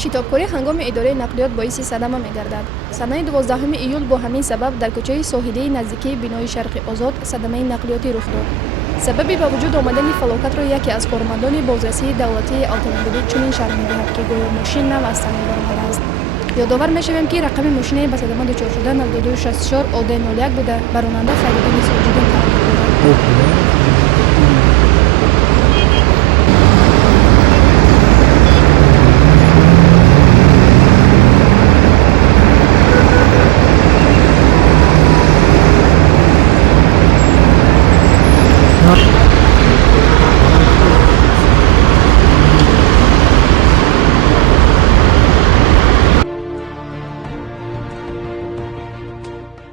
шитобкорӣ ҳангоми идораи нақлиёт боиси садама мегардад. Санаи 12 июл бо ҳамин сабаб дар кӯчаи соҳилии наздикии бинои Шарқи Озод садамаи нақлиётӣ рух дод. Сабаби ба вуҷуд омадани фалокатро яке аз кормандони бозрасии давлатии автомобилӣ чунин шарҳ медиҳад, ки гӯё мошин нав аз санг баромадааст. ёдовар мешавем, ки рақами мошинаи ба садама дучор шуда 9264 ОД 01 буда ба ронанда Фариддин Соҷиддин тааллуқ дорад.